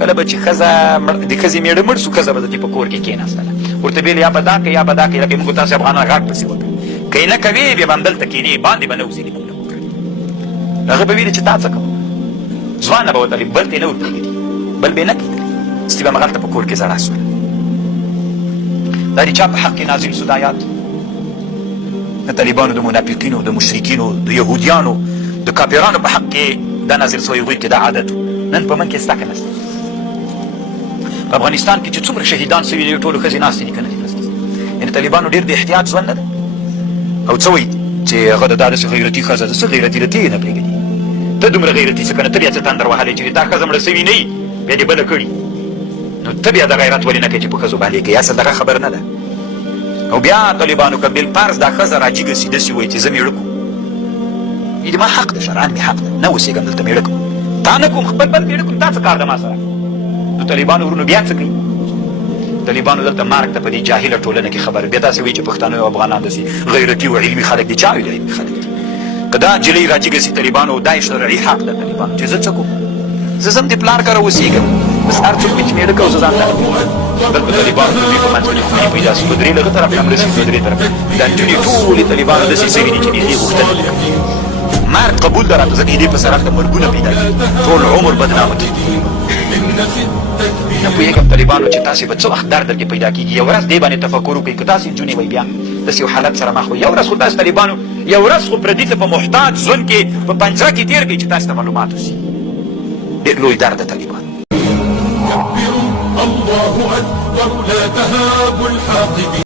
کله به چې ښځه د ښځې میړه مړ شو ښځه به د دې په کور کې کېناستله ورته به یې یا به دا کوې یا به دا کوې لکه موږ تاسې افغانان غاټ پسې وکړه که یې نه کوې بیا به همدلته کښېنې باندې به نه وځې د موږ نه وکړې هغه به ویلې چې تا څه کوه ځوانه به وتلې بل ته یې نه ورپرېږدي بل به یې نه کېدلې ستي به همغلته په کور کې زړه شوله دا د چا په حق کې نازل شو دا آیات د طالبانو د منافقینو د مشرکینو د یهودیانو د کافرانو په حق کې دا نازل شوی هغوی کې دا عادت نن په من کې ستا که نسته په افغانستان کې چې څومره شهیدان سوي دي ټولو ښځې ناستې دي که نه دي یعنې طالبانو ډېر د احتیاط ژوند نه ده او څه وایي چې هغه د دا داسې غیرتي ښځه ده څه غیرتي ده ته یې نه پرېږدي ته دومره غیرتي څه که نه ته بیا څه تندر وهلی چې دا ښځه مړه سوي نه وي بیا دې بله کړي نو ته بیا د غیرت ولې نه کوې چې په ښځو باندې کوې اصل دغه خبر نه ده او بیا طالبانو که بالفرض دا ښځه راجیږه سي داسې وایي چې زه مېړه کوم ما حق ده شرعاً مې حق ده نه اوسېږم دلته مېړه کوم تا نه کوم خپل بل مېړه کوم تا څه کار ده ما سره نو طالبانو ورونو بیا څه کوي طالبانو دلته مرګ ته په دې جاهله ټولنه کې خبر بیا تاسې وایي چې پښتانه او افغانان داسې غیرتي او علمي خلک دي چا ویل علمي خلک دي که دا نجلۍ راجیږه سي طالبانو دا یې شرعي حق ده طالبانو چې زه څه کوم زه ځم د پلار کره اوسېږم بس هر څوک مې چې مېړه کوه زه ځان ته دلته طالبانو د دوی په منځ کې خونې پیدا شي په درې لغه طرف نه مرسي په درې طرف دا نجونې ټولې طالبانو داسې سوي دي چې دې غوښتنې مرګ قبول ده راته ځکه دې په سرک د مرګونه پیدا کړي ټول عمر بدنامه کېږي نه پوهېږم طالبانو چې تاسې به څه وخت درد درکې پیدا کېږي یو ورځ دې باندې تفکر وکړئ که تاسې نجونې وئ بیا داسې یو حالت سره مخ وئ یو ورځ خو تاسې طالبانو یو ورځ خو پردي ته په محتاج ژوند کې په پنجره کې تېر کړئ چې تاسې ته معلومات وسي ډېر لوی درد ده طالبانو الله أكبر لا تهاب الحاقد